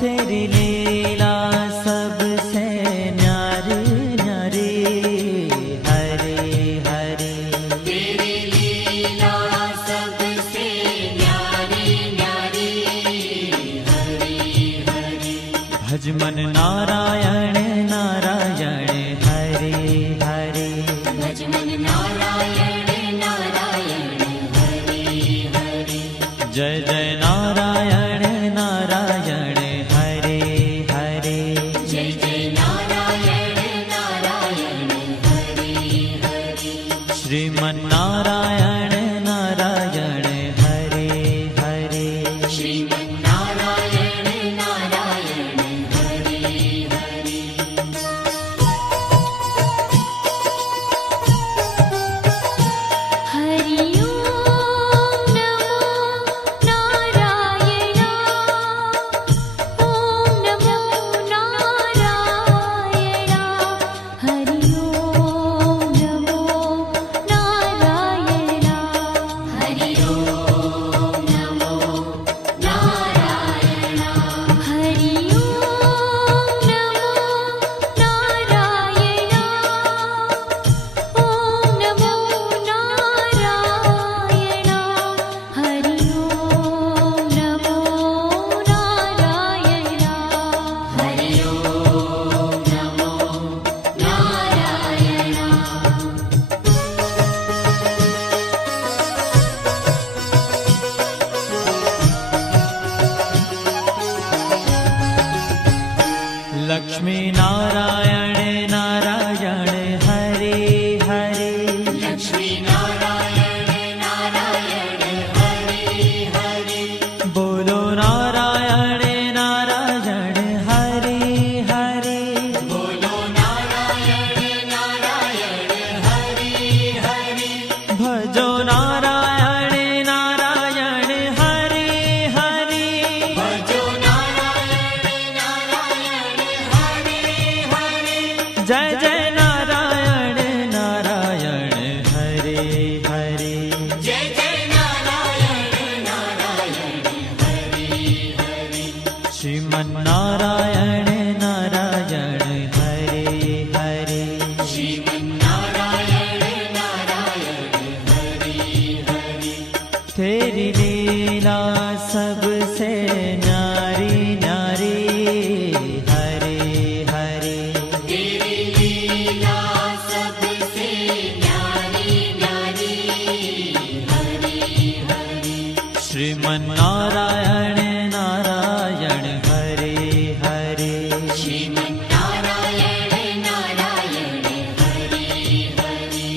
तेरी लीला सबसे न्यारी न्यारी हरे हरे। तेरी लीला सबसे न्यारी न्यारी हरे हरे। भज मन नारायण नारायण हरे हरे। भज मन नारायण नारायण हरे हरे। जय जय नारायण नारायण हरे हरे। जय जय नारायण नारायण हरे हरे। श्रीमन नारायण नारायण हरे हरे। श्रीमन नारायण नारायण हरे हरे। हरि ओम नमो नारायण। ओम नमो नारायण। हरि ओम नमो नारायण। हरि ओम नमो नारायण। हरि ओम नमो नारायण। ओम नमो नारायण। हरि ओम नमो नारायण। हरि ओम नमो नारायण। लक्ष्मी नारायण नारायण हरे हरे। लक्ष्मी नारायण नारायण हरे हरे। बोलो नारायण नारायण हरे हरे। बोलो नारायण नारायण हरे हरे। भजो नारायण नारायण हरे हरे। भजो नारायण नारायण हरे हरे। जय जय नारायण नारायण हरे हरे। जय जय नारायण नारायण हरे हरे। श्रीमन नारायण नारायण हरे हरे। श्रीमन नारायण नारायण हरे हरे। तेरी लीला सबसे न्यारी न्यारी हरे हरे। तेरी लीला सबसे न्यारी न्यारी हरे हरे। श्रीमन नारायण नारायण हरे हरे। श्रीमन नारायण नारायण हरे हरे।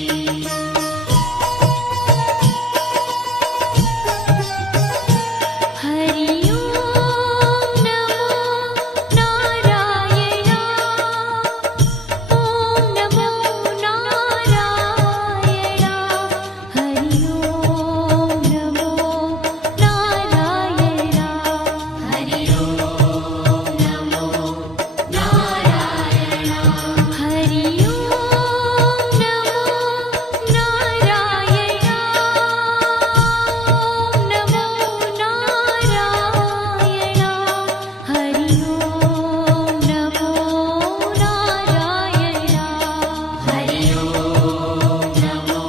हरि ओम नमो नारायण। ओम नमो नारायण। हरि ओम नमो नारायण। हरि ओम नमो नारायण। हरि ओम नमो नारायण। ओम नमो नारायण। हरि ओम नमो नारायण। हरि ओम नमो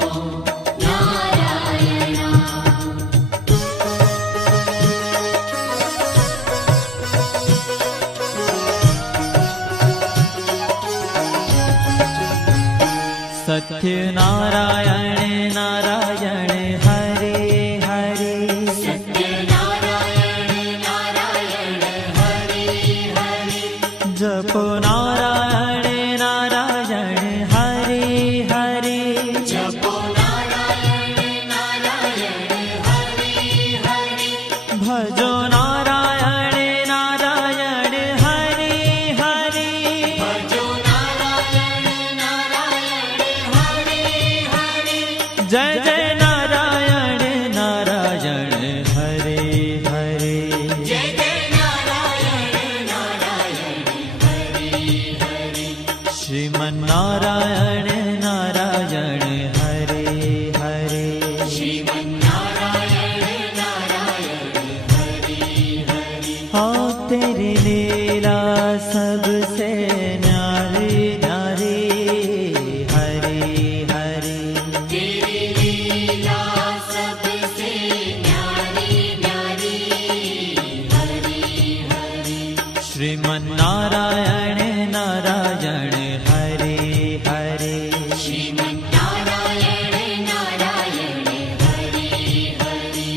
सत्य नारायण नारायण हरे हरे। सत्य नारायण नारायण हरे हरे। जपो नारायण नारायण हरे हरे। जपो नारायण नारायण हरे हरे। भजो नारायण नारायण हरे हरे। भजो नारायण नारायण हरे हरे। जय जय नारायण नारायण हरे हरे। जय जय नारायण नारायण हरे हरे। श्रीमन नारायण नारायण हरे हरे। श्रीमन नारायण नारायण हरे तेरी लीला सबसे न्यारी न्यारी हरि हरि तेरी लीला सबसे न्यारी न्यारी हरि हरि श्रीमन्नारायण नारायण हरे हरे श्रीमन्नारायण नारायण हरि हरि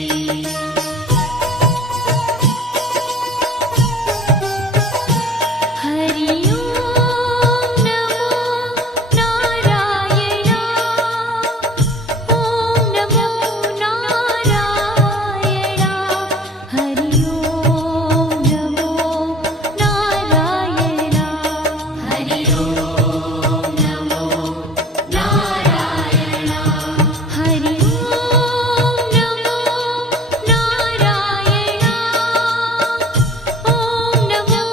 हरि ओम नमो नारायण ओम नमो नारायण हरि ओम नमो नारायण हरि ओम नमो नारायण हरि ओम नमो नारायण ओम नमो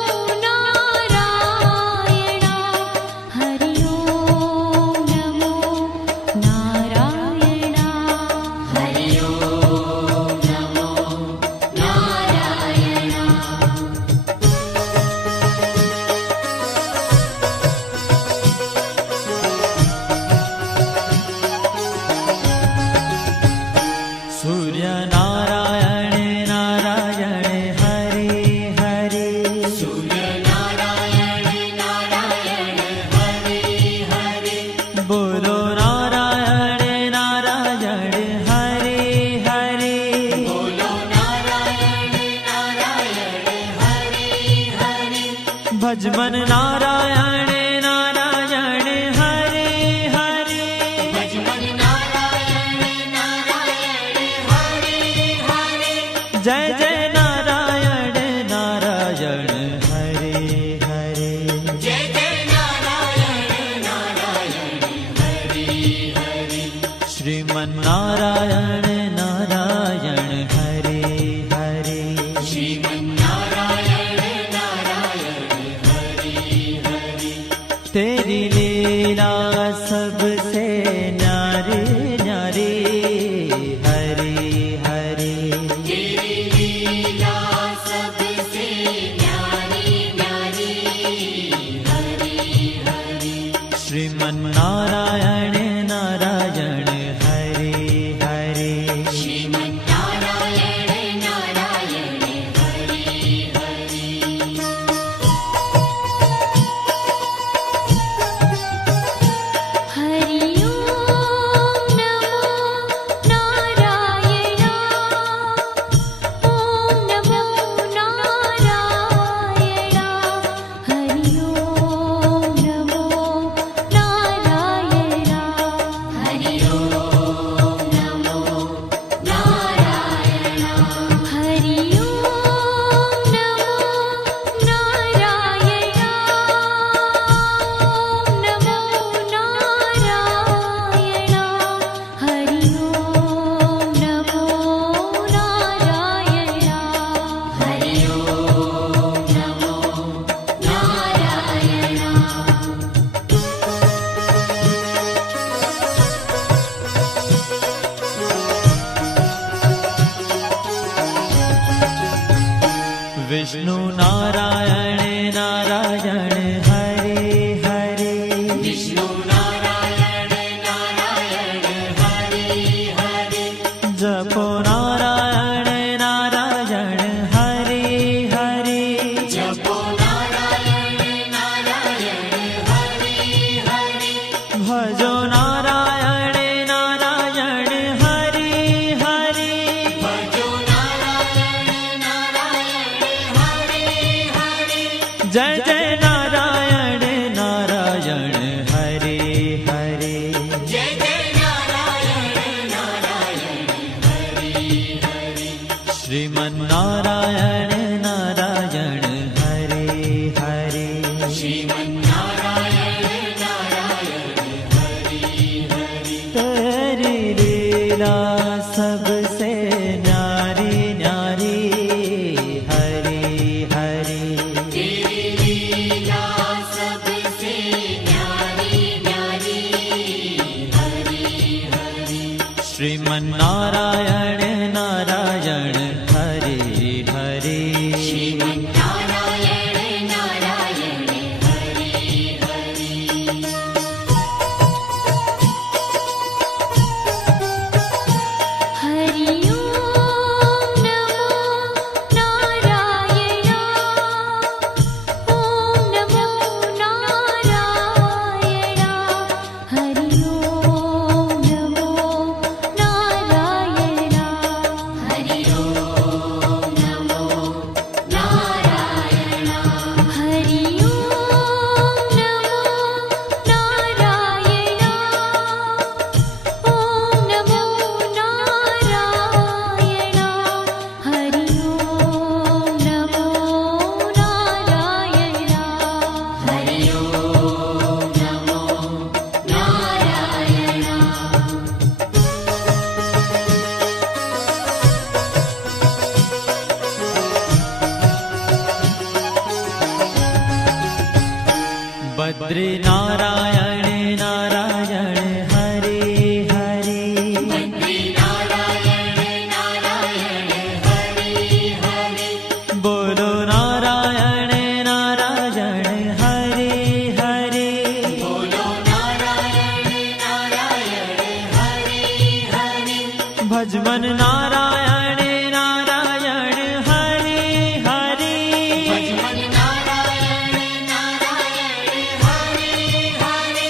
नारायण हरि ओम नमो नारायण हरि ओम नमो नारायण सूर्य नारायण नारायण हरे हरे सूर्य नारायण नारायण हरि हरि बोलो नारायण नारायण हरे हरे बोलो नारायण नारायण हरि हरि भजमन नारायण नारायण हरे हरे भजमन नारायण नारायण हरि हरि जय जय नारायण नारायण हरे हरे जय जय नारायण नारायण हरि हरि श्रीमन्नारायण नारायण हरे हरे श्रीमन्नारायण नारायण हरि हरि तेरी लीला सबसे न्यारी न्यारी हरे हरे तेरी लीला सबसे न्यारी न्यारी हरि हरि श्रीमन्नारायण नारायण हरे हरे श्रीमन्नारायण नारायण हरि हरि हरि ओम नमो नारायण ओम नमो नारायण हरि ओम नमो नारायण हरि ओम नमो नारायण हरि ओम नमो नारायण ओम नमो नारायण हरि ओम नमो नारायण हरि ओम नमो नारायण विष्णु नारायण नारायण हरे हरे विष्णु नारायण नारायण हरि हरि जपो नारायण नारायण हरे हरे जपो नारायण नारायण हरि हरि भजो नारायण नारायण हरे हरे भजो नारायण नारायण हरि हरि जय जय नारायण नारायण हरे हरे जय जय नारायण नारायण हरि हरि श्रीमन्नारायण नारायण हरे हरे श्रीमन्नारायण नारायण हरि हरि तेरी लीला सबसे न्यारी न्यारी हरे हरे तेरी लीला सबसे न्यारी न्यारी हरि हरि श्रीमन्नारायण नारायण हरे हरे बद्री नारायण नारायण हरे हरे बद्री नारायण नारायण हरे हरे बोलो नारायण नारायण हरे हरे बोलो नारायण नारायण हरे हरे भजमन नारायण नारायण हरे हरे भजमन नारायण नारायण हरे हरे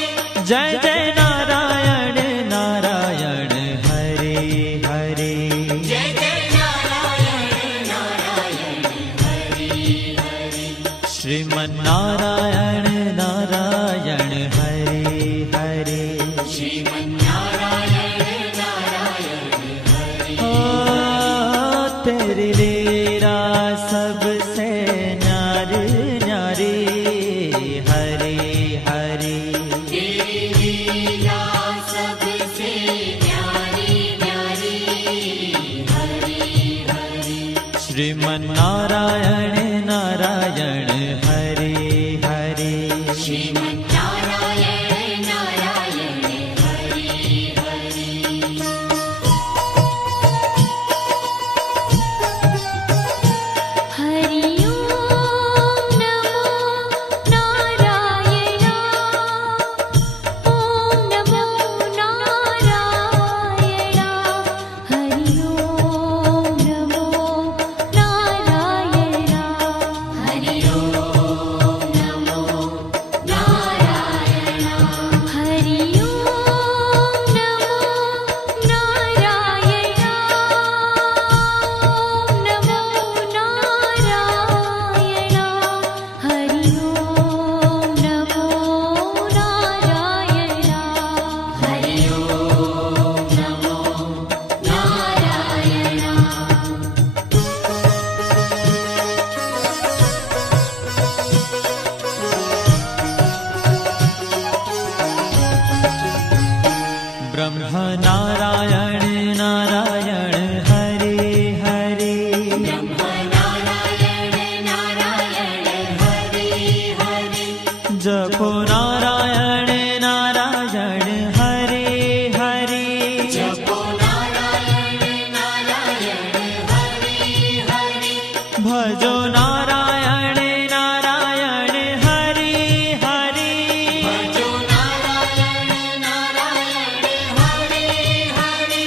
जय जय नारायण नारायण हरे हरे जय जय नारायण नारायण हरे हरे श्रीमन नारायण नारायण हरे हरे श्रीमन्नारायण नारायण हरे ओ तेरी लीला सबसे न्यारी न्यारी हरे हरे तेरी लीला सबसे न्यारी न्यारी हरे हरे श्रीमन नारायण नारायण हरे हरे श्रीमन्नारायण नारायण हरे हरे हरि ओम नमो नारायण ओम नमो नारायण हरि ओम नमो नारायण हरि ओम नमो नारायण हरि ओम नमो नारायण ओम नमो नारायण हरि ओम नमो नारायण हरि ओम नमो नारायण ब्रह्म नारायण नारायण हरे हरे ब्रह्म नारायण नारायण हरे हरे जपो नारायण नारायण हरे हरे जपो नारायण नारायण हरे हरे भजो नारायण नारायण हरे हरे भजो नारायण नारायण हरे हरे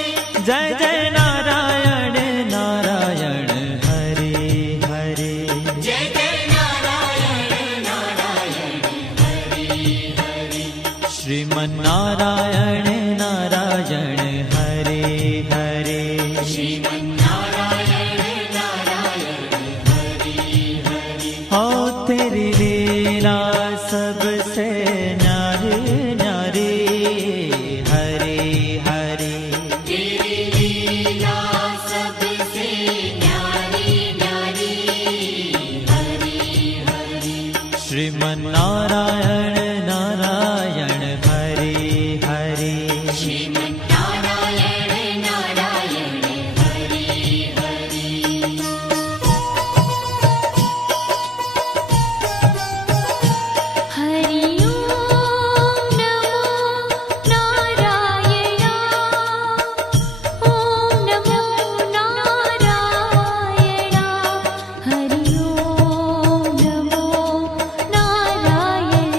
जय जय नारायण नारायण हरे हरे जय जय नारायण नारायण हरे हरे श्रीमन नारायण नारायण हरे हरे श्रीमन्नारायण नारायण हरे हरे ओ तेरी लीला सबसे न्यारी न्यारी हरे हरे तेरी लीला सबसे न्यारी न्यारी हरे हरे श्रीमन नारायण नारायण हरे हरे श्रीमन्नारायण नारायण हरे हरे हरि ओम नमो नारायण ओम नमो नारायण हरि ओम नमो नारायण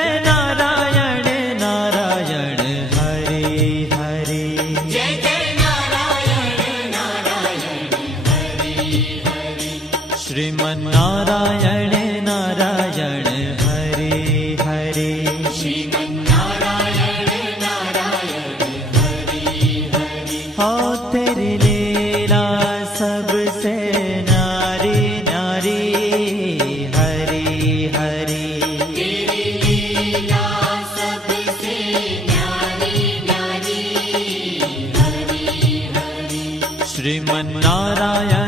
जय नारायण नारायण हरे हरे जय जय नारायण नारायण हरि हरि श्रीमन् नारायण नारायण हरे हरे श्रीमन्नारायण नारायण हरि हरि हो तेरी लीला सबसे न्यारी न्यारी हरी हरी तेरी लीला सबसे न्यारी न्यारी हरि हरि श्रीमन् नारायण